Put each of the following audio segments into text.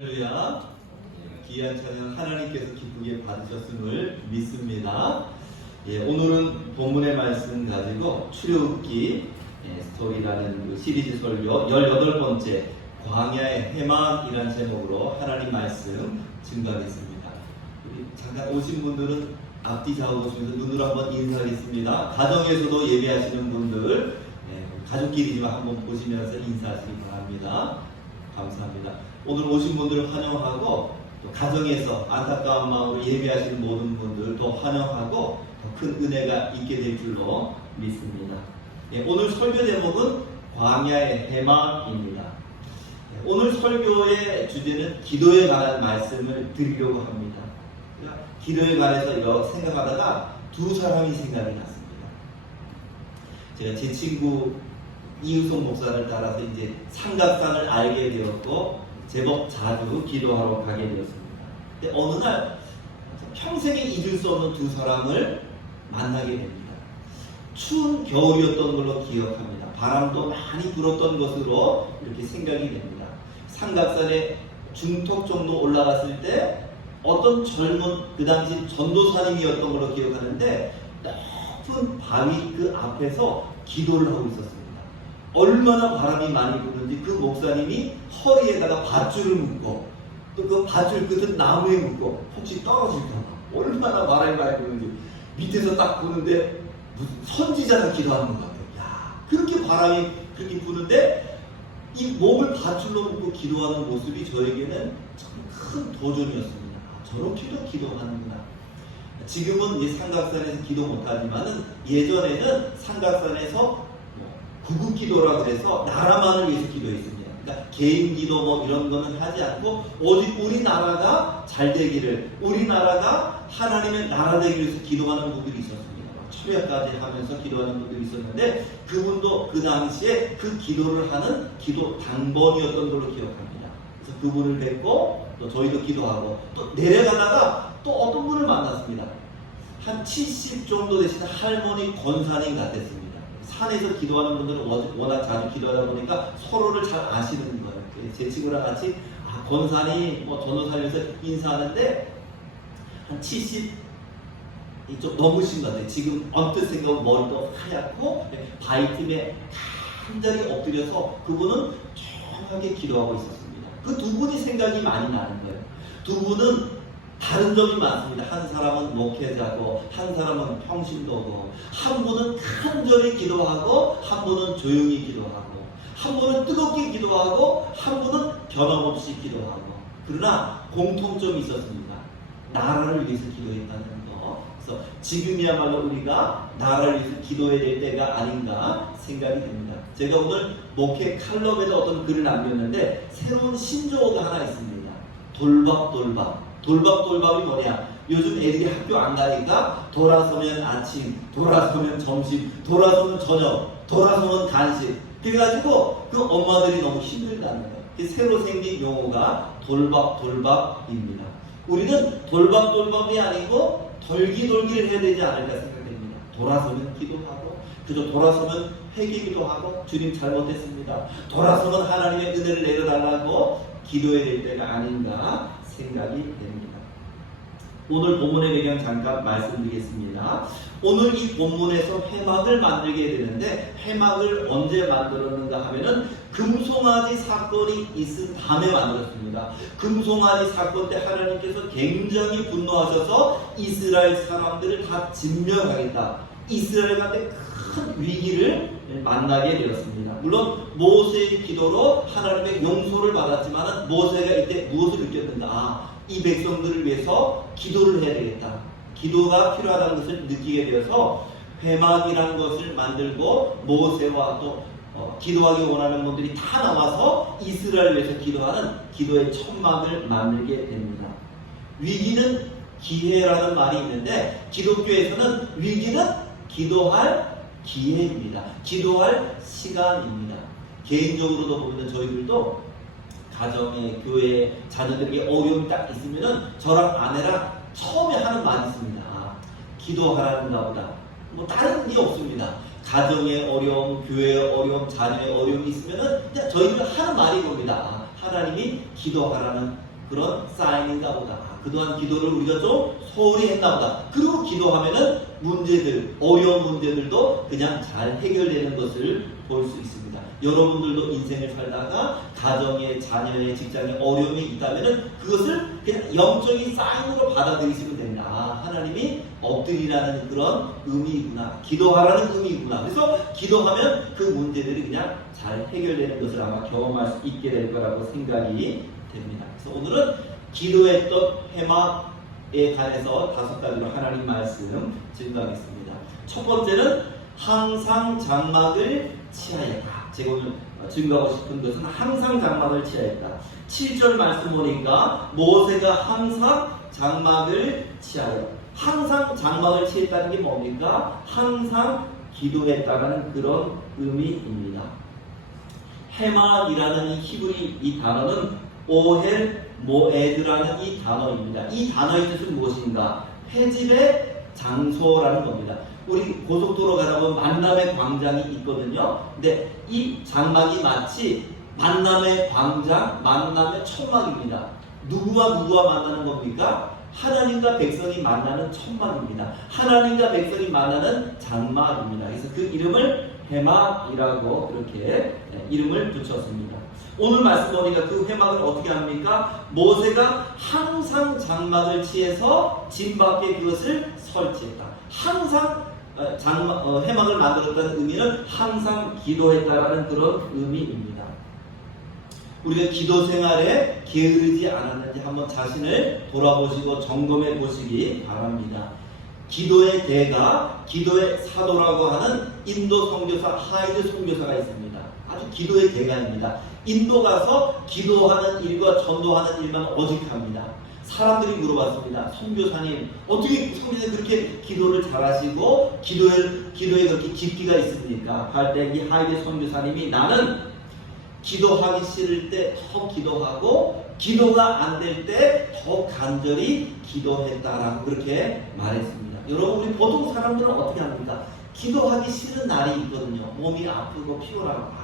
할렐루야. 귀한 찬양 하나님께서 기쁘게 받으셨음을 믿습니다. 오늘은 본문의 말씀 가지고 출애굽기 스토리라는 그 시리즈 설교 18번째 광야의 해막이라는 제목으로 하나님 말씀 증거하겠습니다. 우리 잠깐 오신 분들은 앞뒤 좌우 보시면서 눈으로 한번 인사하겠습니다. 가정에서도 예배하시는 분들 가족끼리지만 한번 보시면서 인사하시기 바랍니다. 감사합니다. 오늘 오신 분들을 환영하고 또 가정에서 안타까운 마음으로 예배하시는 모든 분들도 환영하고 더 큰 은혜가 있게 될 줄로 믿습니다. 오늘 설교 제목은 광야의 해막입니다. 오늘 설교의 주제는 기도에 관한 말씀을 드리려고 합니다. 기도에 관해서 생각하다가 두 사람이 생각이 났습니다. 제가 제 친구 이우성 목사를 따라서 이제 삼각산을 알게 되었고 제법 자주 기도하러 가게 되었습니다. 근데 어느 날 평생에 잊을 수 없는 두 사람을 만나게 됩니다. 추운 겨울이었던 걸로 기억합니다. 바람도 많이 불었던 것으로 이렇게 생각이 됩니다. 삼각산에 중턱 정도 올라갔을 때 어떤 젊은 그 당시 전도사님이었던 걸로 기억하는데 높은 바위 그 앞에서 기도를 하고 있었습니다. 얼마나 바람이 많이 부는지 그 목사님이 허리에다가 밧줄을 묶고 또 그 밧줄 끝은 나무에 묶고 혹시 떨어질까봐 얼마나 바람이 많이 부는지 밑에서 딱 보는데 무슨 선지자가 기도하는 것 같아요. 야, 그렇게 바람이 그렇게 부는데 이 몸을 밧줄로 묶고 기도하는 모습이 저에게는 참 큰 도전이었습니다. 저렇게도 기도하는구나. 지금은 이 삼각산에서 기도 못하지만은 예전에는 삼각산에서 구국 기도라고 해서 나라만을 위해서 기도했습니다. 그러니까 개인 기도 뭐 이런 거는 하지 않고 오직 우리나라가 잘 되기를, 우리나라가 하나님의 나라 되기 위해서 기도하는 분들이 있었습니다. 추야까지 하면서 기도하는 분들이 있었는데 그분도 그 당시에 그 기도를 하는 기도 당번이었던 걸로 기억합니다. 그래서 그분을 뵙고 또 저희도 기도하고 또 내려가다가 또 어떤 분을 만났습니다. 한 70 정도 되시는 할머니 권사님 같았습니다. 산에서 기도하는 분들은 워낙 자주 기도하다 보니까 서로를 잘 아시는 거예요. 제 친구랑 같이 권사님, 전도사님에서 인사하는데 한 70 좀 넘으신 것 같아요. 지금 언뜻 생각하면 머리도 하얗고 바위 틈에 간절히 엎드려서 그분은 조용하게 기도하고 있었습니다. 그 두 분이 생각이 많이 나는 거예요. 두 분은 다른 점이 많습니다. 한 사람은 목회자고 한 사람은 평신도고 한 분은 간절히 기도하고 한 분은 조용히 기도하고 한 분은 뜨겁게 기도하고 한 분은 변함없이 기도하고 그러나 공통점이 있었습니다. 나라를 위해서 기도했다는 거. 그래서 지금이야말로 우리가 나라를 위해서 기도해야 될 때가 아닌가 생각이 됩니다. 제가 오늘 목회 칼럼에도 어떤 글을 남겼는데 새로운 신조어가 하나 있습니다. 돌밥이 뭐냐? 요즘 애들이 학교 안 가니까 돌아서면 아침, 돌아서면 점심, 돌아서면 저녁, 돌아서면 간식. 그래가지고 그 엄마들이 너무 힘들다는 거예요. 새로 생긴 용어가 돌밥입니다. 우리는 돌밥이 아니고 돌기를 해야 되지 않을까 생각됩니다. 돌아서면 기도하고, 그저 돌아서면 회개기도 하고, 주님 잘못했습니다. 돌아서면 하나님의 은혜를 내려달라고 기도해야 될 때가 아닌가 생각이 됩니다. 오늘 본문의 배경 잠깐 말씀드리겠습니다. 오늘 이 본문에서 회막을 만들게 되는데 회막을 언제 만들었는가 하면은 금송아지 사건이 있은 다음에 만들었습니다. 금송아지 사건 때 하나님께서 굉장히 분노하셔서 이스라엘 사람들을 다 진멸하겠다. 이스라엘 가운데 큰 위기를 만나게 되었습니다. 물론 모세의 기도로 하나님의 용서를 받았지만 모세가 이때 무엇을 느꼈는가? 이 백성들을 위해서 기도를 해야 되겠다. 기도가 필요하다는 것을 느끼게 되어서 회막이라는 것을 만들고 모세와 또 기도하기 원하는 분들이 다 나와서 이스라엘을 위해서 기도하는 기도의 천막을 만들게 됩니다. 위기는 기회라는 말이 있는데 기독교에서는 위기는 기도할 기회입니다. 기도할 시간입니다. 개인적으로도 보면 저희들도 가정에, 교회에, 자녀들에게 어려움이 딱 있으면은 저랑 아내랑 처음에 하는 말이 있습니다. 기도하라는가 보다. 다른 게 없습니다. 가정의 어려움, 교회의 어려움, 자녀의 어려움이 있으면은 그냥 저희들 하는 말이 겁니다. 하나님이 기도하라는 그런 사인인가 보다. 그동안 기도를 우리가 좀 소홀히 했나 보다. 그리고 기도하면은 문제들, 어려운 문제들도 그냥 잘 해결되는 것을 볼 수 있습니다. 여러분들도 인생을 살다가 가정에, 자녀의, 직장에 어려움이 있다면은 그것을 그냥 영적인 사인으로 받아들이시면 됩니다. 하나님이 엎드리라는 그런 의미이구나. 기도하라는 의미이구나. 그래서 기도하면 그 문제들이 그냥 잘 해결되는 것을 아마 경험할 수 있게 될 거라고 생각이 됩니다. 그래서 오늘은 기도했던 회막에 관해서 5가지로 하나님 말씀 증거하겠습니다. 첫 번째는 항상 장막을 취하였다. 제가 오늘 증거하고 싶은 것은 항상 장막을 취하였다. 7절 말씀 보니까 모세가 항상 장막을 취하여, 항상 장막을 취했다는 게 뭡니까? 항상 기도했다는 그런 의미입니다. 해막이라는 히브리 이 단어는 오헬 모에드라는 이 단어입니다. 이 단어의 뜻은 무엇인가? 회집의 장소라는 겁니다. 우리 고속도로 가다 보면 만남의 광장이 있거든요. 근데 이 장막이 마치 만남의 광장, 만남의 천막입니다. 누구와 만나는 겁니까? 하나님과 백성이 만나는 천막입니다. 하나님과 백성이 만나는 장막입니다. 그래서 그 이름을 회막이라고 그렇게 이름을 붙였습니다. 오늘 말씀 보니까 그 회막을 어떻게 합니까? 모세가 항상 장막을 취해서 진 밖에 그것을 설치했다. 항상 회막을 만들었다는 의미는 항상 기도했다라는 그런 의미입니다. 우리가 기도 생활에 게으르지 않았는지 한번 자신을 돌아보시고 점검해 보시기 바랍니다. 기도의 대가, 기도의 사도라고 하는 인도 선교사 하이드 선교사가 있습니다. 아주 기도의 대가입니다. 인도 가서 기도하는 일과 전도하는 일만 오직합니다. 사람들이 물어봤습니다. 선교사님, 어떻게 선교사님 그렇게 기도를 잘하시고 기도에 그렇게 깊이가 있습니까? 할 때 이 하이드 선교사님이 나는 기도하기 싫을 때 더 기도하고 기도가 안 될 때 더 간절히 기도했다라고 그렇게 말했습니다. 여러분, 우리 보통 사람들은 어떻게 합니까? 기도하기 싫은 날이 있거든요. 몸이 아프고 피곤하고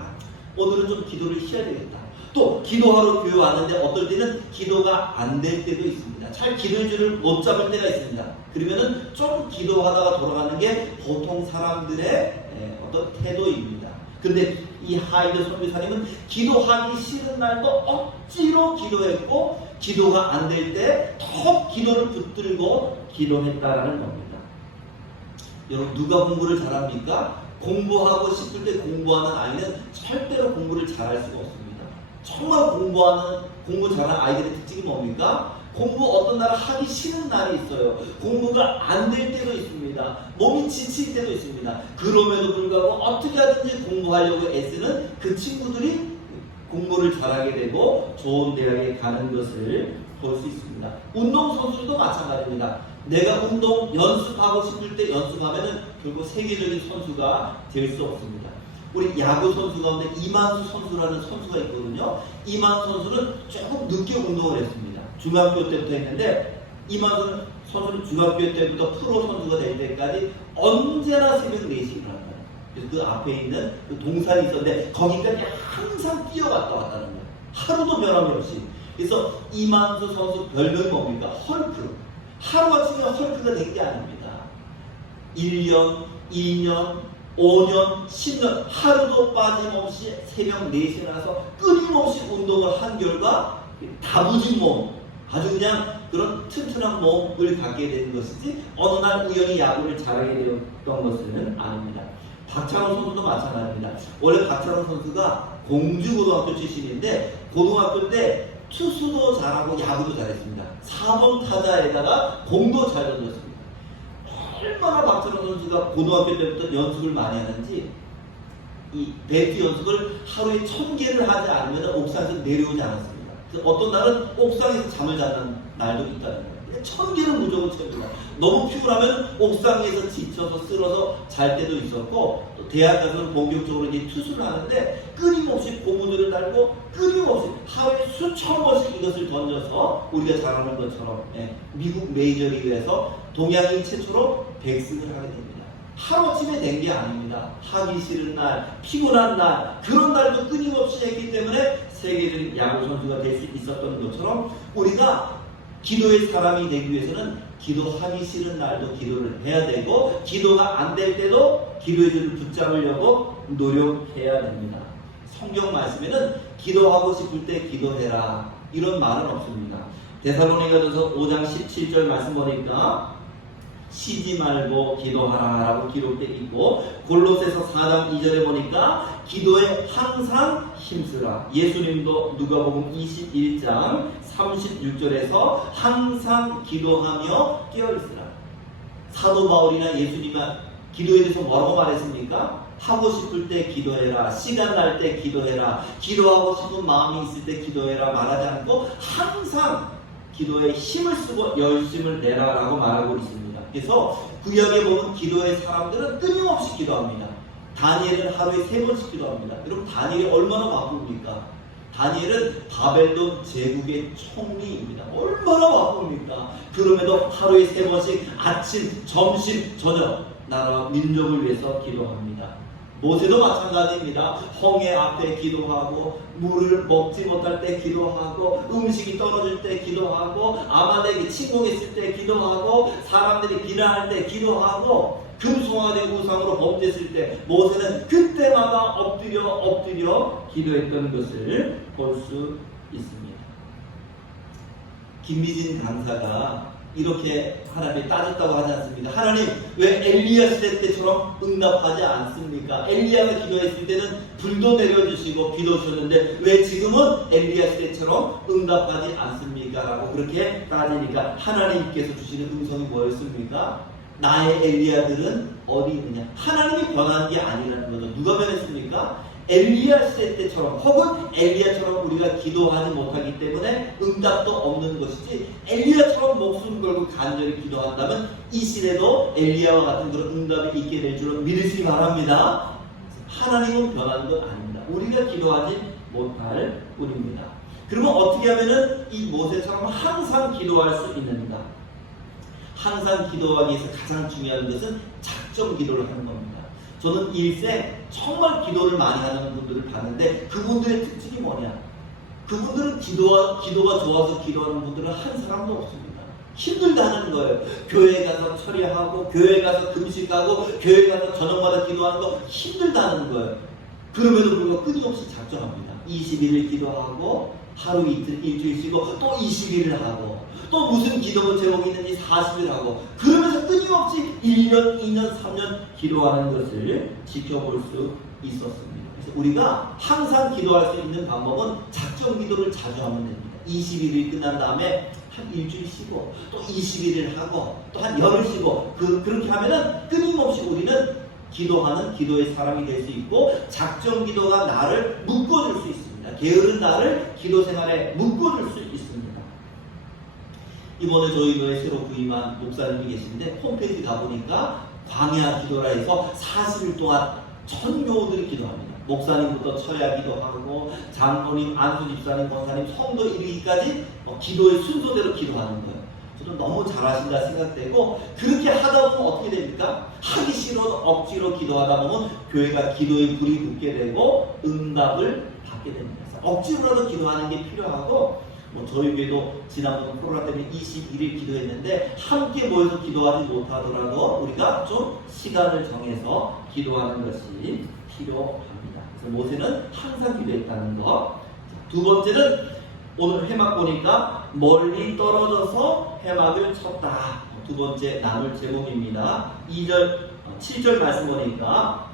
오늘은 좀 기도를 쉬어야 되겠다. 또 기도하러 교회 왔는데 어떨 때는 기도가 안 될 때도 있습니다. 잘 기도의 줄을 못 잡을 때가 있습니다. 그러면은 좀 기도하다가 돌아가는 게 보통 사람들의 어떤 태도입니다. 근데 이 하이드 선교사님은 기도하기 싫은 날도 억지로 기도했고 기도가 안 될 때 더 기도를 붙들고 기도했다라는 겁니다. 여러분, 누가 공부를 잘합니까? 공부하고 싶을 때 공부하는 아이는 절대로 공부를 잘할 수가 없습니다. 정말 공부 잘하는 아이들의 특징이 뭡니까? 공부 어떤 날은 하기 싫은 날이 있어요. 공부가 안 될 때도 있습니다. 몸이 지칠 때도 있습니다. 그럼에도 불구하고 어떻게 하든지 공부하려고 애쓰는 그 친구들이 공부를 잘하게 되고 좋은 대학에 가는 것을 볼 수 있습니다. 운동선수도 마찬가지입니다. 내가 운동 연습하고 싶을 때 연습하면은 결국 세계적인 선수가 될 수 없습니다. 우리 야구 선수 가운데 이만수 선수라는 선수가 있거든요. 이만수 선수는 조금 늦게 운동을 했습니다. 중학교 때부터 했는데 이만수 선수는 중학교 때부터 프로 선수가 될 때까지 언제나 새벽 4시에 일어났어요. 그래서 그 앞에 있는 그 동산이 있었는데 거기까지 항상 뛰어갔다 왔다는 거예요. 하루도 변함이 없이. 그래서 이만수 선수 별명이 뭡니까? 헐크. 하루아침에 헐크가 된 게 아닙니다. 1년, 2년, 5년, 10년 하루도 빠짐없이 새벽 4시에 나서 끊임없이 운동을 한 결과 다부진 몸, 아주 그냥 그런 튼튼한 몸을 갖게 된 것이지 어느 날 우연히 야구를 잘하게 되었던 것은 아닙니다. 박찬호 선수도 마찬가지입니다. 원래 박찬호 선수가 공주고등학교 출신인데 고등학교 때 투수도 잘하고 야구도 잘했습니다. 4번 타자에다가 공도 잘 던졌습니다. 얼마나 박찬호 선수가 고등학교 때부터 연습을 많이 하는지 이 배트 연습을 하루에 1000개를 하지 않으면 옥상에서 내려오지 않았습니다. 그래서 어떤 날은 옥상에서 잠을 자는 날도 있다는 거예요. 1000개는 무조건 채웁니다. 너무 피곤하면 옥상에서 지쳐서 쓰러서 잘 때도 있었고 또 대학 가서는 본격적으로 이제 투수를 하는데 끊임없이 고무들을 달고 끊임없이 하루에 수천 번씩 이것을 던져서 우리가 잘 아는 것처럼 미국 메이저리그에서 동양인 최초로 100승을 하게 됩니다. 하루아침에 된 게 아닙니다. 하기 싫은 날, 피곤한 날, 그런 날도 끊임없이 했기 때문에 세계적인 야구 선수가 될 수 있었던 것처럼 우리가 기도의 사람이 되기 위해서는 기도하기 싫은 날도 기도를 해야 되고 기도가 안 될 때도 기도의 줄을 붙잡으려고 노력해야 됩니다. 성경 말씀에는 기도하고 싶을 때 기도해라 이런 말은 없습니다. 데살로니가전서 5장 17절 말씀 보니까 쉬지 말고 기도하라 라고 기록되어 있고 골로새서 4장 2절에 보니까 기도에 항상 힘쓰라. 예수님도 누가복음 21장 36절에서 항상 기도하며 깨어있으라. 사도 바울이나 예수님은 기도에 대해서 뭐라고 말했습니까? 하고 싶을 때 기도해라. 시간 날 때 기도해라. 기도하고 싶은 마음이 있을 때 기도해라 말하지 않고 항상 기도에 힘을 쓰고 열심을 내라 라고 말하고 있습니다. 그래서 구약에 보면 기도의 사람들은 끊임없이 기도합니다. 다니엘은 하루에 3번씩 기도합니다. 여러분 다니엘이 얼마나 바쁩니까? 다니엘은 바벨론 제국의 총리입니다. 얼마나 바쁩니까? 그럼에도 하루에 3번씩 아침, 점심, 저녁 나라와 민족을 위해서 기도합니다. 모세도 마찬가지입니다. 홍해 앞에 기도하고 물을 먹지 못할 때 기도하고 음식이 떨어질 때 기도하고 아말렉이 침공했을 때 기도하고 사람들이 비난할 때 기도하고 금송아지 우상으로 범죄했을 때 모세는 그때마다 엎드려 기도했던 것을 볼 수 있습니다. 김미진 강사가 이렇게 하나님이 따졌다고 하지 않습니까? 하나님 왜 엘리야 시대 때처럼 응답하지 않습니까? 엘리야가 기도했을 때는 불도 내려주시고 비도 주셨는데 왜 지금은 엘리야 시대처럼 응답하지 않습니까? 라고 그렇게 따지니까 하나님께서 주시는 음성이 뭐였습니까? 나의 엘리야들은 어디 있느냐? 하나님이 변한 게 아니라는 거죠. 누가 변했습니까? 엘리야 시대 때처럼 혹은 엘리야처럼 우리가 기도하지 못하기 때문에 응답도 없는 것이지 엘리야처럼 목숨 걸고 간절히 기도한다면 이 시대도 엘리야와 같은 그런 응답이 있게 될 줄은 믿으시기 바랍니다. 하나님은 변한 것 아닙니다. 우리가 기도하지 못할 뿐입니다. 그러면 어떻게 하면은 이 모세처럼 항상 기도할 수 있는가? 항상 기도하기 위해서 가장 중요한 것은 작정 기도를 하는 겁니다. 저는 일생 정말 기도를 많이 하는 분들을 봤는데 그분들의 특징이 뭐냐? 그분들은 기도가 좋아서 기도하는 분들은 한 사람도 없습니다. 힘들다는 거예요. 교회 가서 처리하고 교회 가서 금식하고 교회 가서 저녁마다 기도하는 거 힘들다는 거예요. 그럼에도 불구하고 끊임없이 작정합니다. 21일 기도하고 하루 이틀 일주일 쉬고 또 21일 하고 또 무슨 기도 제목이 있는지 40일 하고 그러면서 끊임없이 1년, 2년, 3년 기도하는 것을 지켜볼 수 있었습니다. 그래서 우리가 항상 기도할 수 있는 방법은 작정 기도를 자주 하면 됩니다. 21일 끝난 다음에 한 일주일 쉬고 또 21일 하고 또 한 열흘 쉬고 그렇게 하면은 끊임없이 우리는 기도하는 기도의 사람이 될 수 있고 작정 기도가 나를 묶어줄 수 있습니다. 게으른 나를 기도 생활에 묶어줄 수 있습니다. 이번에 저희 교회 새로 부임한 목사님이 계신데 홈페이지 가보니까 광야 기도라 해서 40일 동안 전 교우들이 기도합니다. 목사님부터 처야 기도하고 장로님, 안수 집사님, 권사님, 성도 이르기까지 기도의 순서대로 기도하는 거예요. 저는 너무 잘하신다 생각되고 그렇게 하다 보면 어떻게 됩니까? 하기 싫어 억지로 기도하다 보면 교회가 기도의 불이 붙게 되고 응답을 받게 됩니다. 그래서 억지로라도 기도하는 게 필요하고 저희 교회도 지난번 코로나 때문에 21일 기도했는데 함께 모여서 기도하지 못하더라도 우리가 좀 시간을 정해서 기도하는 것이 필요합니다. 그래서 모세는 항상 기도했다는 것. 두 번째는 오늘 해막 보니까 멀리 떨어져서 해막을 쳤다. 두 번째 나눌 제목입니다. 7절 말씀 보니까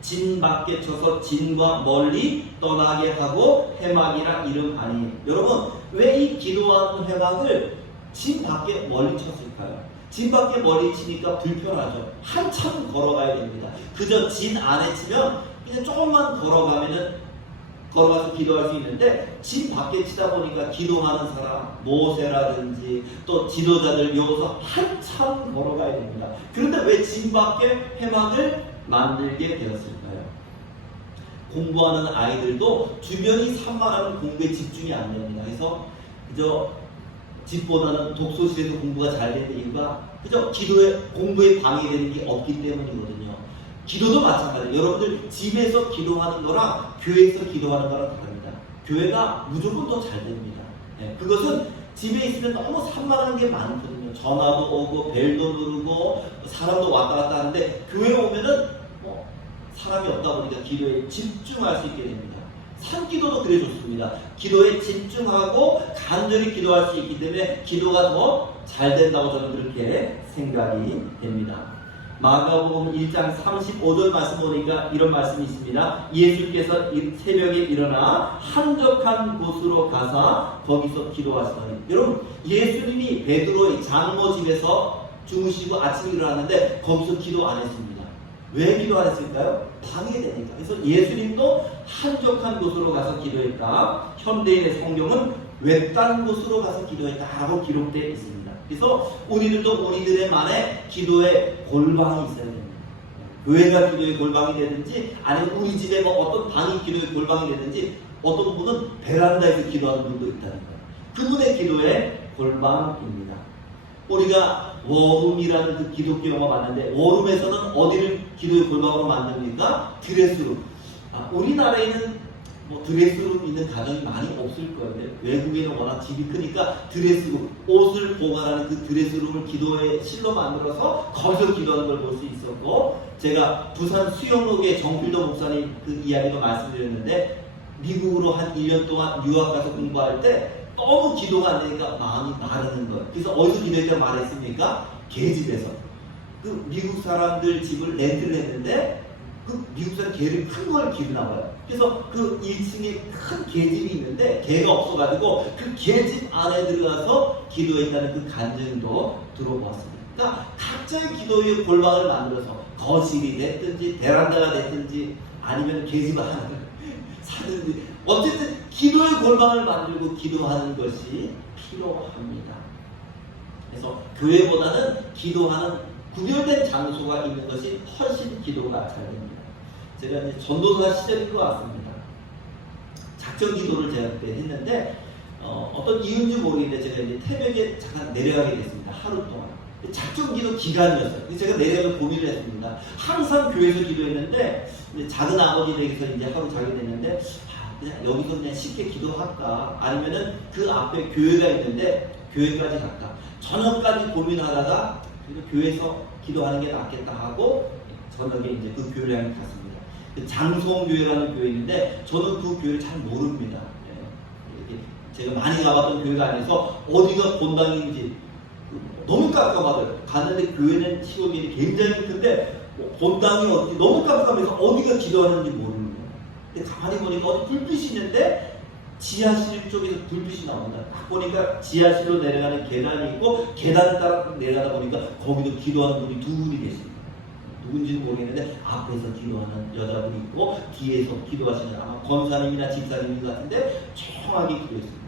진 밖에 쳐서 진과 멀리 떠나게 하고 해막이라 이름하니. 여러분 왜 이 기도하는 해막을 진 밖에 멀리 쳤을까요? 진 밖에 멀리 치니까 불편하죠. 한참 걸어가야 됩니다. 그저 진 안에 치면 그냥 조금만 걸어가서 기도할 수 있는데 진 밖에 치다 보니까 기도하는 사람 모세라든지 또 지도자들 요서 한참 걸어가야 됩니다. 그런데 왜 진 밖에 해막을 만들게 되었을까요? 공부하는 아이들도 주변이 산만하면 공부에 집중이 안 됩니다. 그래서 그저 집보다는 독서실에서 공부가 잘 되는 이유가 그죠? 공부에 방해되는 게 없기 때문이거든요. 기도도 마찬가지예요. 여러분들 집에서 기도하는 거랑 교회에서 기도하는 거랑 다릅니다. 교회가 무조건 더 잘 됩니다. 네, 그것은 집에 있으면 너무 산만한 게 많거든요. 전화도 오고 벨도 누르고 사람도 왔다 갔다 하는데 교회에 오면은 사람이 없다 보니까 기도에 집중할 수 있게 됩니다. 산기도도 그래 좋습니다. 기도에 집중하고 간절히 기도할 수 있기 때문에 기도가 더 잘 된다고 저는 그렇게 생각이 됩니다. 마가복음 1장 35절 말씀 보니까 이런 말씀이 있습니다. 예수께서 새벽에 일어나 한적한 곳으로 가사 거기서 기도하시더니, 여러분 예수님이 베드로의 장로 집에서 주무시고 아침에 일어났는데 거기서 기도 안 했습니다. 왜 기도 안 했을까요? 방해되니까. 그래서 예수님도 한적한 곳으로 가서 기도했다. 현대인의 성경은 외딴 곳으로 가서 기도했다라고 기록되어 있습니다. 그래서 우리들도 우리들의만의 기도의 골방이 있어야 됩니다. 교회가 기도의 골방이 되든지 아니면 우리 집에 어떤 방이 기도의 골방이 되든지 어떤 분은 베란다에서 기도하는 분도 있다는 거예요. 그분의 기도의 골방입니다. 우리가 워룸이라는 그 기독교 영화 봤는데 워룸에서는 어디를 기도의 골방으로 만듭니까? 드레스룸. 우리나라에는 드레스룸 있는 가정이 많이 없을 거예요. 외국에는 워낙 집이 크니까 드레스룸, 옷을 보관하는 그 드레스룸을 기도의 실로 만들어서 거기서 기도하는 걸 볼 수 있었고, 제가 부산 수영록의 정필도 목사님 그 이야기도 말씀드렸는데 미국으로 한 1년 동안 유학 가서 공부할 때 너무 기도가 안 되니까 마음이 마르는 거예요. 그래서 어디서 기도했다고 말했습니까? 개집에서. 그 미국 사람들 집을 렌트를 했는데 그 미국 사람 개를 큰 걸 기르나 봐요. 그래서 그 1층에 큰 개집이 있는데 개가 없어가지고 그 개집 안에 들어가서 기도했다는 그 간증도 들어보았습니다. 그러니까 각자의 기도의 골방을 만들어서 거실이 됐든지 베란다가 됐든지 아니면 개집 안을 사든지 어쨌든 기도의 골방을 만들고 기도하는 것이 필요합니다. 그래서 교회보다는 기도하는 구별된 장소가 있는 것이 훨씬 기도가 잘 됩니다. 제가 이제 전도사 시절인 것 같습니다. 작전 기도를 제가 그때 했는데 어떤 이유인지 모르겠는데 제가 이제 태백에 잠깐 내려가게 됐습니다. 하루 동안. 작전 기도 기간이었어요. 그래서 제가 내려가 고민을 했습니다. 항상 교회에서 기도했는데 작은 아버지 댁에서 이제 하루 자게 됐는데 그냥 여기서 그냥 쉽게 기도할까? 아니면은 그 앞에 교회가 있는데 교회까지 갈까? 저녁까지 고민하다가 교회에서 기도하는 게 낫겠다 하고 저녁에 이제 그 교회를 향해 갔습니다. 장성교회라는 교회인데 저는 그 교회를 잘 모릅니다. 제가 많이 가봤던 교회가 아니어서 어디가 본당인지 너무 깜깜하더라고요. 갔는데 교회는 시골이 굉장히 큰데 본당이 어디 너무 깜깜해서 어디가 기도하는지 모르는 거예요. 근데 가만히 보니까 어디 불빛이 있는데 지하실 쪽에서 불빛이 나온다. 딱 보니까 지하실로 내려가는 계단이 있고 계단을 따라 내려가다 보니까 거기도 기도하는 분이 두 분이 계십니다. 누군지는 모르겠는데 앞에서 기도하는 여자분이 있고 뒤에서 기도하시는 아마 권사님이나 집사님 같은데 조용하게 기도했습니다.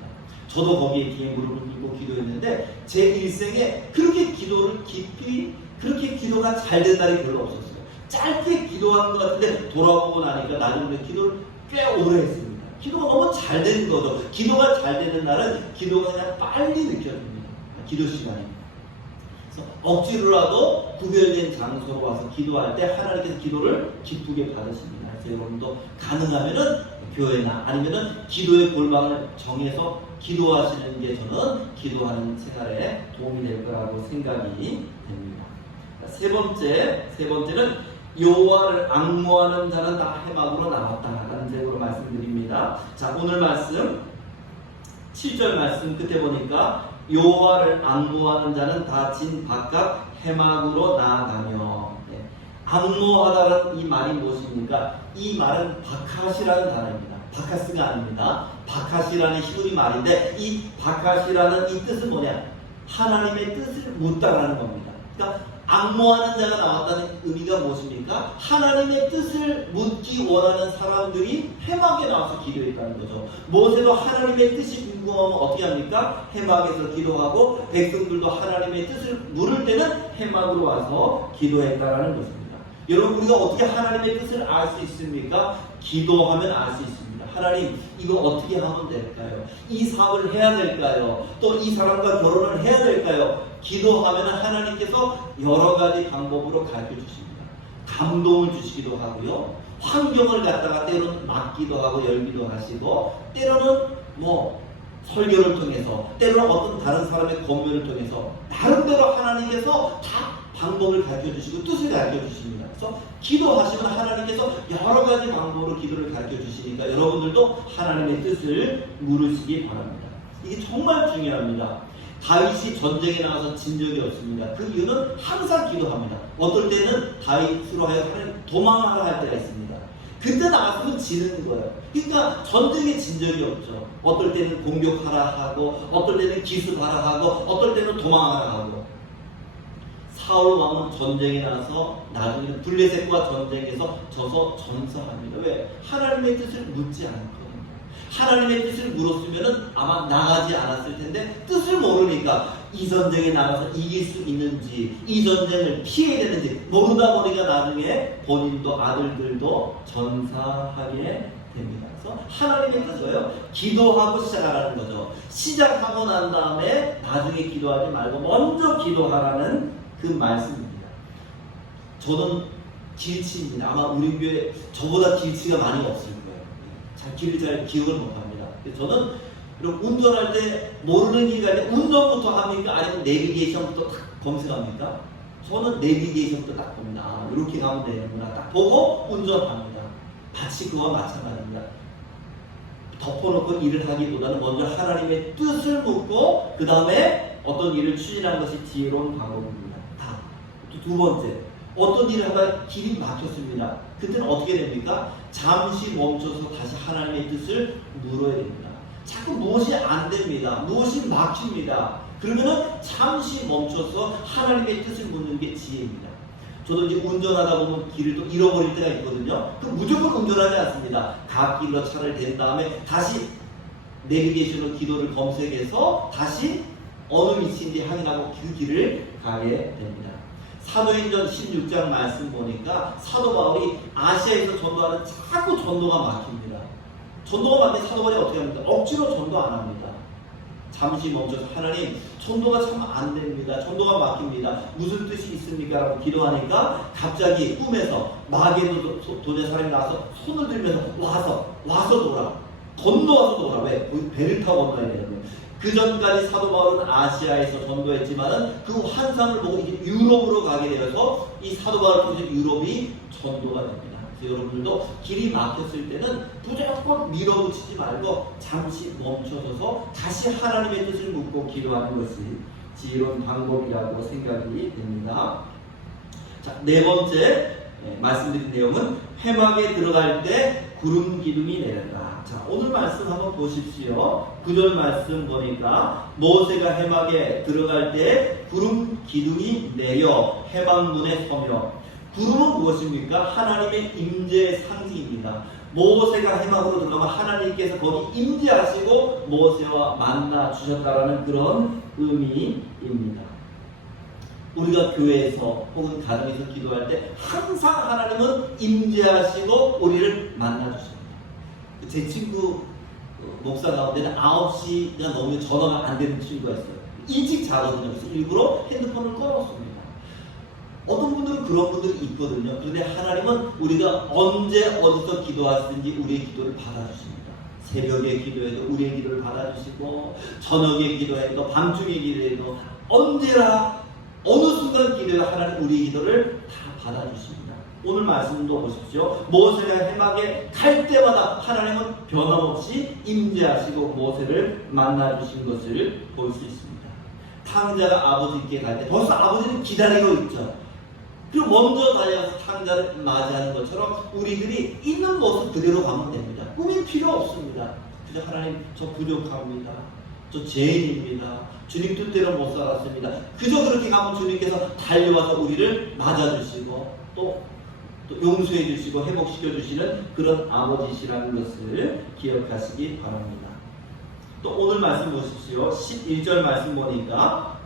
저도 거기에 뒤에 무릎을 꿇고 기도했는데 제 일생에 그렇게 기도를 깊이 그렇게 기도가 잘 된 날이 별로 없었어요. 짧게 기도하는 것 같은데 돌아보고 나니까 나중에 기도를 꽤 오래 했습니다. 기도가 너무 잘 된 거죠. 기도가 잘 되는 날은 기도가 그냥 빨리 느껴집니다. 기도 시간이. 억지로라도 구별된 장소로 와서 기도할 때 하나님께서 기도를 기쁘게 받으십니다. 그래서 여러분도 가능하면은 교회나 아니면은 기도의 골방을 정해서 기도하시는 게 저는 기도하는 생활에 도움이 될 거라고 생각이 됩니다. 세 번째는 여호와를 앙모하는 자는 다 해막으로 나왔다라는 제목으로 말씀드립니다. 자, 오늘 말씀 7절 말씀 끝에 보니까 여호와를 앙모하는 자는 다 진 바깥 해막으로 나아가며. 앙모하다라는 이 말이 무엇입니까? 이 말은 바카시라는 단어입니다. 바카스가 아닙니다. 바카시라는 히브리 말인데 이 바카시라는 이 뜻은 뭐냐? 하나님의 뜻을 묻다라는 겁니다. 그러니까 앙모하는 자가 나왔다는 의미가 무엇입니까? 하나님의 뜻을 묻기 원하는 사람들이 해막에 나와서 기도했다는 거죠. 모세도 하나님의 뜻이 궁금하면 어떻게 합니까? 해막에서 기도하고 백성들도 하나님의 뜻을 물을 때는 해막으로 와서 기도했다라는 것입니다. 여러분 우리가 어떻게 하나님의 뜻을 알 수 있습니까? 기도하면 알 수 있습니다. 하나님 이거 어떻게 하면 될까요? 이 사업을 해야 될까요? 또 이 사람과 결혼을 해야 될까요? 기도하면 하나님께서 여러 가지 방법으로 가르쳐 주십니다. 감동을 주시기도 하고요. 환경을 갖다가 때로는 막기도 하고 열기도 하시고, 때로는 설교를 통해서, 때로는 어떤 다른 사람의 권면을 통해서 나름대로 하나님께서 다 방법을 가르쳐 주시고 뜻을 가르쳐 주십니다. 그래서 기도하시면 하나님께서 여러 가지 방법으로 기도를 가르쳐 주시니까 여러분들도 하나님의 뜻을 물으시기 바랍니다. 이게 정말 중요합니다. 다윗이 전쟁에 나가서 진 적이 없습니다. 그 이유는 항상 기도합니다. 어떨 때는 다윗으로 하여금 하나님 도망하라 할 때가 있습니다. 그때 나갔으면 지는 거예요. 그러니까 전쟁에 진 적이 없죠. 어떨 때는 공격하라 하고, 어떨 때는 기습하라 하고, 어떨 때는 도망하라 하고. 사울 왕은 전쟁에 나가서 나중에 블레셋과 전쟁에서 져서 전사합니다. 왜? 하나님의 뜻을 묻지 않거든요. 하나님의 뜻을 물었으면 아마 나가지 않았을 텐데, 뜻을 모르니까 이 전쟁에 나가서 이길 수 있는지, 이 전쟁을 피해야 되는지 모르다 보니까 나중에 본인도 아들들도 전사하게 됩니다. 그래서 하나님의 뜻이에요. 기도하고 시작하라는 거죠. 시작하고 난 다음에 나중에 기도하지 말고 먼저 기도하라는 그 말씀입니다. 저는 길치입니다. 아마 우리 교회 저보다 길치가 많이 없을 거예요. 길을 잘 기억을 못합니다. 저는 운전할 때 모르는 길가 아니라 운전부터 합니까? 아니면 내비게이션부터 딱 검색합니까? 저는 내비게이션부터 딱 봅니다. 이렇게 가면 되는구나 딱 보고 운전합니다. 마치 그와 마찬가지입니다. 덮어놓고 일을 하기보다는 먼저 하나님의 뜻을 묻고 그 다음에 어떤 일을 추진하는 것이 지혜로운 방법입니다. 두 번째, 어떤 일을 하다 길이 막혔습니다. 그때는 어떻게 됩니까? 잠시 멈춰서 다시 하나님의 뜻을 물어야 됩니다. 자꾸 무엇이 안 됩니다. 무엇이 막힙니다. 그러면은 잠시 멈춰서 하나님의 뜻을 묻는 게 지혜입니다. 저도 이제 운전하다 보면 길을 또 잃어버릴 때가 있거든요. 그럼 무조건 운전하지 않습니다. 갓길로 차를 댄 다음에 다시 내비게이션으로 기도를 검색해서 다시 어느 위치인지 확인하고 그 길을 가게 됩니다. 사도행전 16장 말씀 보니까 사도 바울이 아시아에서 전도하는 자꾸 전도가 막힙니다. 전도가 막히면 사도 바울이 어떻게 합니까? 억지로 전도 안 합니다. 잠시 멈춰서 하나님 전도가 참 안 됩니다. 전도가 막힙니다. 무슨 뜻이 있습니까? 라고 기도하니까 갑자기 꿈에서 마귀의 도제 사람이 나와서 손을 들면서 와서 놀아. 건너와서 놀아. 왜? 배를 타고 건너야 되는 거예요. 그 전까지 사도 바울은 아시아에서 전도했지만은 그 환상을 보고 이제 유럽으로 가게 되어서 이 사도 바울을 통해서 유럽이 전도가 됩니다. 그래서 여러분들도 길이 막혔을 때는 무조건 밀어붙이지 말고 잠시 멈춰서서 다시 하나님의 뜻을 묻고 기도하는 것이 지혜로운 방법이라고 생각이 됩니다. 자, 네 번째 말씀드린 내용은 회막에 들어갈 때 구름 기둥이 내렸다. 자, 오늘 말씀 한번 보십시오. 9절 말씀 보니까 모세가 회막에 들어갈 때 구름 기둥이 내려 회막문에 서며. 구름은 무엇입니까? 하나님의 임재의 상징입니다. 모세가 회막으로 들어가면 하나님께서 거기 임재하시고 모세와 만나 주셨다라는 그런 의미입니다. 우리가 교회에서 혹은 가정에서 기도할 때 항상 하나님은 임재하시고 우리를 만나주십니다. 제 친구 목사 가운데는 9시가 넘으면 전화가 안 되는 친구가 있어요. 일찍 자거든요. 그래서 일부러 핸드폰을 꺼놓습니다. 어떤 분들은 그런 분들이 있거든요. 그런데 하나님은 우리가 언제 어디서 기도하시든지 우리의 기도를 받아주십니다. 새벽에 기도해도 우리의 기도를 받아주시고, 저녁에 기도해도 밤중에 기도해도 언제나 어느 순간 기도해 하나님 우리의 기도를 다 받아주십니다. 오늘 말씀도 보십시오. 모세가 회막에 갈 때마다 하나님은 변함없이 임재하시고 모세를 만나주신 것을 볼 수 있습니다. 탕자가 아버지께 갈 때 벌써 아버지는 기다리고 있죠. 그리고 먼저 달려가서 탕자를 맞이하는 것처럼 우리들이 있는 모습 그대로 가면 됩니다. 꿈이 필요 없습니다. 그저 하나님 저 부족합니다. 저 죄인입니다. 주님 뜻대로 못 살았습니다. 그저 그렇게 가면 주님께서 달려와서 우리를 맞아주시고 또 용서해 주시고 회복시켜 주시는 그런 아버지시라는 것을 기억하시기 바랍니다. 또 오늘 말씀 보십시오. 11절 말씀 보니까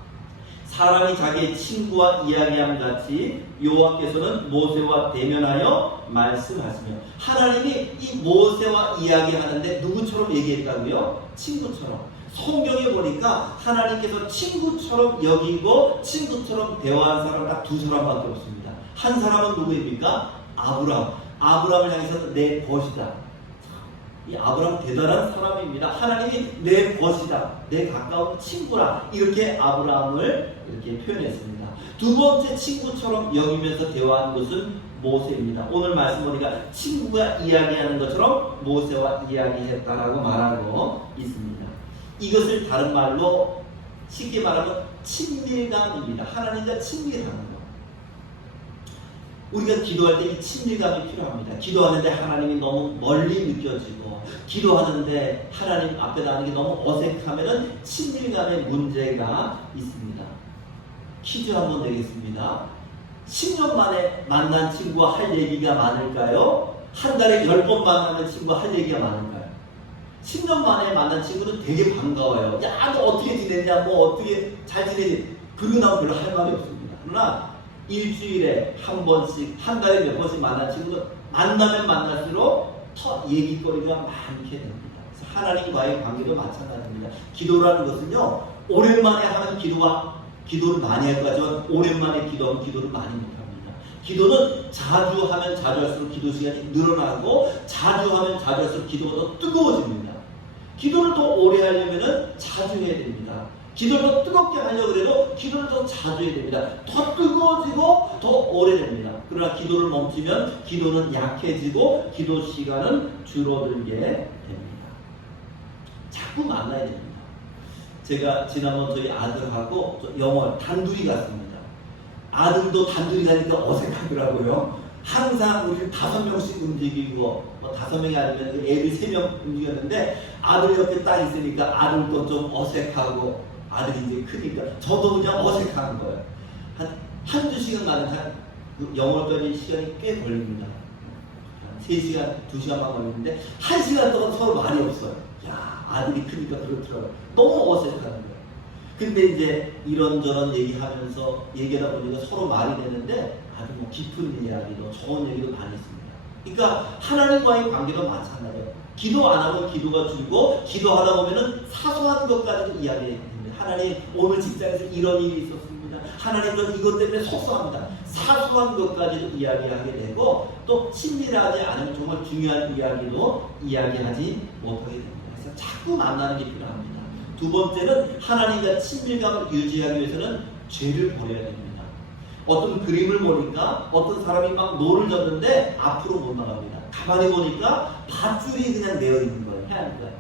사람이 자기의 친구와 이야기함 같이 여호와께서는 모세와 대면하여 말씀하시며, 하나님이 이 모세와 이야기하는데 누구처럼 얘기했다고요? 친구처럼. 성경에 보니까 하나님께서 친구처럼 여기고 친구처럼 대화한 사람은 딱 두 사람밖에 없습니다. 한 사람은 누구입니까? 아브라함을 향해서 내 벗이다. 이 아브라함 대단한 사람입니다. 하나님이 내 벗이다, 내 가까운 친구라, 이렇게 아브라함을 이렇게 표현했습니다. 두 번째 친구처럼 여기면서 대화한 것은 모세입니다. 오늘 말씀 보니까 친구가 이야기하는 것처럼 모세와 이야기했다라고 말하고 있습니다. 이것을 다른 말로 쉽게 말하면 친밀감입니다. 하나님과 친밀한 것. 우리가 기도할 때 이 친밀감이 필요합니다. 기도하는데 하나님이 너무 멀리 느껴지고, 기도하는데 하나님 앞에 나가는 게 너무 어색하면 친밀감의 문제가 있습니다. 퀴즈 한번 내겠습니다. 10년 만에 만난 친구와 할 얘기가 많을까요? 한 달에 10번 만나는 친구와 할 얘기가 많을까요? 10년 만에 만난 친구는 되게 반가워요. 야, 너 어떻게 지냈냐, 뭐 어떻게 잘 지내지? 그러고 나면 별로 할 말이 없습니다. 그러나 일주일에 한 번씩, 한 달에 몇 번씩 만난 친구는 만나면 만날수록 더 얘기거리가 많게 됩니다. 그래서 하나님과의 관계도 마찬가지입니다. 기도라는 것은요, 오랜만에 하는 기도를 많이 할 거지만 오랜만에 기도하면 기도를 많이 못합니다. 기도는 자주 하면 자주 할수록 기도 시간이 늘어나고, 자주 하면 자주 할수록 기도가 더 뜨거워집니다. 기도를 더 오래 하려면 자주 해야 됩니다. 기도를 더 뜨겁게 하려고 해도 기도를 더 자주 해야 됩니다. 더 뜨거워지고 더 오래됩니다. 그러나 기도를 멈추면 기도는 약해지고 기도 시간은 줄어들게 됩니다. 자꾸 만나야 됩니다. 제가 지난번 저희 아들하고 영월 단둘이 갔습니다. 아들도 단둘이 가니까 어색하더라고요. 항상 우리 5명씩 움직이고, 5명이 아니면 애들 3명 움직였는데 아들 옆에 딱 있으니까 아들도 좀 어색하고, 아들이 이제 크니까 저도 그냥 어색한 거예요. 한두 시간 가는 영월까지 시간이 꽤 걸립니다. 3시간, 2시간만 걸리는데 1시간 동안 서로 말이 없어요. 야, 아들이 크니까 그렇더라고요. 너무 어색한 거예요. 근데 이제 이런저런 얘기하면서 얘기하다 보니까 서로 말이 되는데 아주 뭐 깊은 이야기도 좋은 얘기도 많이 했습니다. 그러니까 하나님과의 관계도 마찬가지예요. 기도 안 하면 기도가 줄고, 기도하다 보면은 사소한 것까지도 이야기해야 됩니다. 하나님, 오늘 직장에서 이런 일이 있었습니다. 하나님, 전 이것 때문에 속상합니다. 사소한 것까지도 이야기하게 되고, 또 친밀하지 않으면 정말 중요한 이야기도 이야기하지 못하게 됩니다. 그래서 자꾸 만나는 게 필요합니다. 두 번째는 하나님과 친밀감을 유지하기 위해서는 죄를 버려야 됩니다. 어떤 그림을 보니까 어떤 사람이 막 노를 졌는데 앞으로 못 나갑니다. 가만히 보니까 밧줄이 그냥 내어 있는 거예요. 해야 하는 거예요.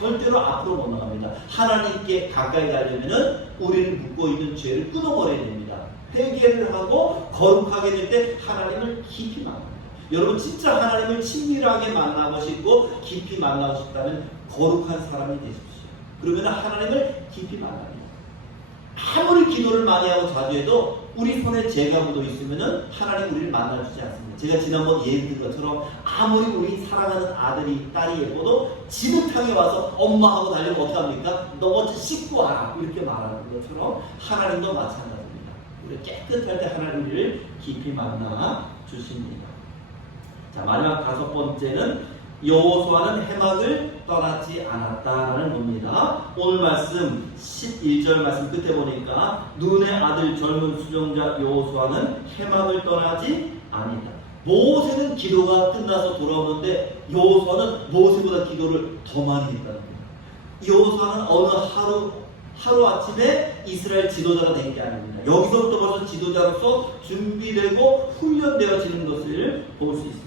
절대로 앞으로 못 나갑니다. 하나님께 가까이 가려면은 우리는 묻고 있는 죄를 끊어버려야 됩니다. 회개를 하고 거룩하게 될 때 하나님을 깊이 만납니다. 여러분, 진짜 하나님을 친밀하게 만나고 싶고 깊이 만나고 싶다면 거룩한 사람이 되십시오. 그러면 하나님을 깊이 만납니다. 아무리 기도를 많이 하고 자주 해도 우리 손에 죄가 묻어 있으면 하나님 우리를 만나주지 않습니다. 제가 지난번 예를 든 것처럼 아무리 우리 사랑하는 아들이, 딸이 예뻐도 지긋하게 와서 엄마하고 달리면 어떡합니까? 너 먼저 씻고 와라, 이렇게 말하는 것처럼 하나님도 마찬가지입니다. 우리 깨끗할 때 하나님 우리를 깊이 만나 주십니다. 자, 마지막 5번째는 여호수아는 해막을 떠나지 않았다라는 겁니다. 오늘 말씀 11절 말씀 끝에 보니까 눈의 아들 젊은 수종자 여호수아는 해막을 떠나지 아니다. 모세는 기도가 끝나서 돌아오는데 여호수아는 모세보다 기도를 더 많이 했다는 겁니다. 여호수아는 어느 하루 아침에 이스라엘 지도자가 된 게 아닙니다. 여기서부터 벌써 지도자로서 준비되고 훈련되어지는 것을 볼 수 있습니다.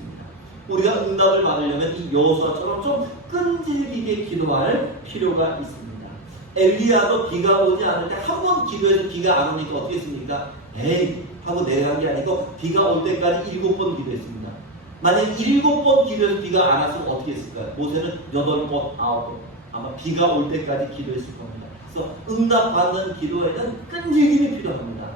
우리가 응답을 받으려면 이 여호수아처럼 좀 끈질기게 기도할 필요가 있습니다. 엘리야도 비가 오지 않을 때 한 번 기도해서 비가 안 오니까 어떻게 했습니까? 에이 하고 내려간 게 아니고 비가 올 때까지 7번 기도했습니다. 만약 7번 기도해서 비가 안 왔으면 어떻게 했을까요? 모세는 8번, 9번 아마 비가 올 때까지 기도했을 겁니다. 그래서 응답받는 기도에는 끈질김이 필요합니다.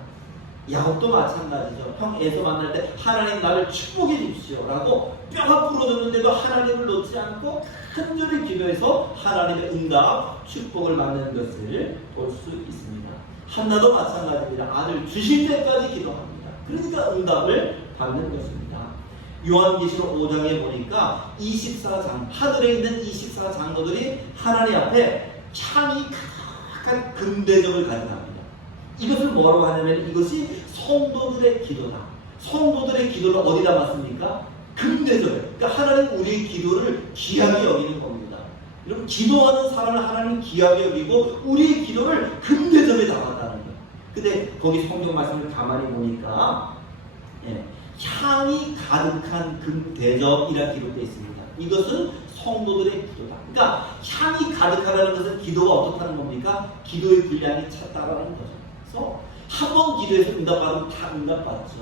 야곱도 마찬가지죠. 형 에서 만날 때 하나님 나를 축복해 주십시오 라고 뼈가 부러졌는데도 하나님을 놓지 않고 간절히 기도해서 하나님의 응답, 축복을 받는 것을 볼 수 있습니다. 한나도 마찬가지입니다. 아들 주실 때까지 기도합니다. 그러니까 응답을 받는 것입니다. 요한계시록 5장에 보니까 24장, 하늘에 있는 24장로들이 하나님 앞에 향이 가득한 금대접을 가져갑니다. 이것을 뭐라고 하냐면 이것이 성도들의 기도다. 성도들의 기도를 어디다 받습니까? 금대접에. 그러니까 하나님 우리의 기도를 귀하게 여기는 겁니다. 여러분 기도하는 사람을 하나님 귀하게 여기고 우리의 기도를 금대접에 담았다는 거예요. 근데 거기 성경 말씀을 가만히 보니까 향이 가득한 금대접이라 기록되어 있습니다. 이것은 성도들의 기도다. 그러니까 향이 가득하다는 것은 기도가 어떻다는 겁니까? 기도의 분량이 찼다라는 거죠. 그래서 한 번 기도해서 응답받으면 다 응답받죠.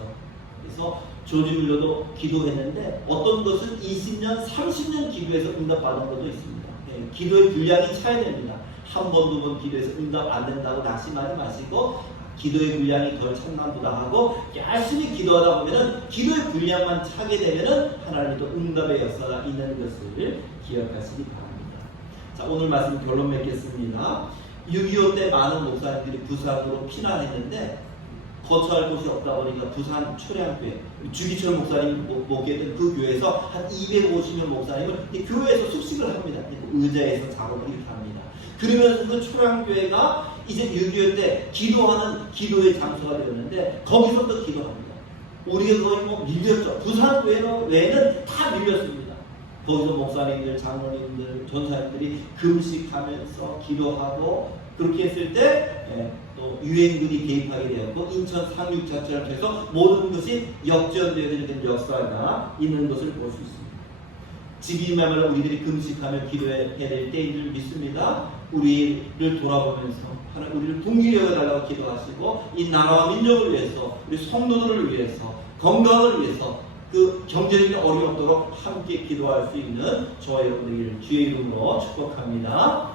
그래서 조지 뮬러도 기도했는데 어떤 것은 20년, 30년 기도해서 응답받은 것도 있습니다. 기도의 분량이 차야 됩니다. 한 번, 두 번 기도해서 응답 안 된다고 낙심하지 마시고 기도의 분량이 덜 찼나 보다 하고 열심히 기도하다 보면은 기도의 분량만 차게 되면은 하나님이 또 응답의 역사가 있는 것을 기억하시기 바랍니다. 자, 오늘 말씀 결론 맺겠습니다. 6.25 때 많은 목사님들이 부산으로 피난했는데 거처할 곳이 없다 보니까 부산 초량교회 주기철 목사님 목회했던 그 교회에서 한 250명 목사님을 교회에서 숙식을 합니다. 의자에서 작업을 이렇게 합니다. 그러면서 그 초량교회가 이제 6.25 때 기도하는 기도의 장소가 되었는데 거기서도 기도합니다. 우리가 거의 뭐 밀렸죠. 부산 외에는 다 밀렸습니다. 거기서 목사님들, 장로님들, 전사님들이 금식하면서 기도하고 그렇게 했을 때 또 유엔군이 개입하게 되었고 인천 상륙작전을 통해서 모든 것이 역전되어야 된 역사가 있는 것을 볼 수 있습니다. 지금이야말로 우리들이 금식하며 기도해야 될 때인 줄 믿습니다. 우리를 돌아보면서 하나님 우리를 동기력을 달라고 기도하시고 이 나라와 민족을 위해서 우리 성도들을 위해서 건강을 위해서 그 경제적인 어려움 없도록 함께 기도할 수 있는 저와 여러분들 주의 이름으로 축복합니다.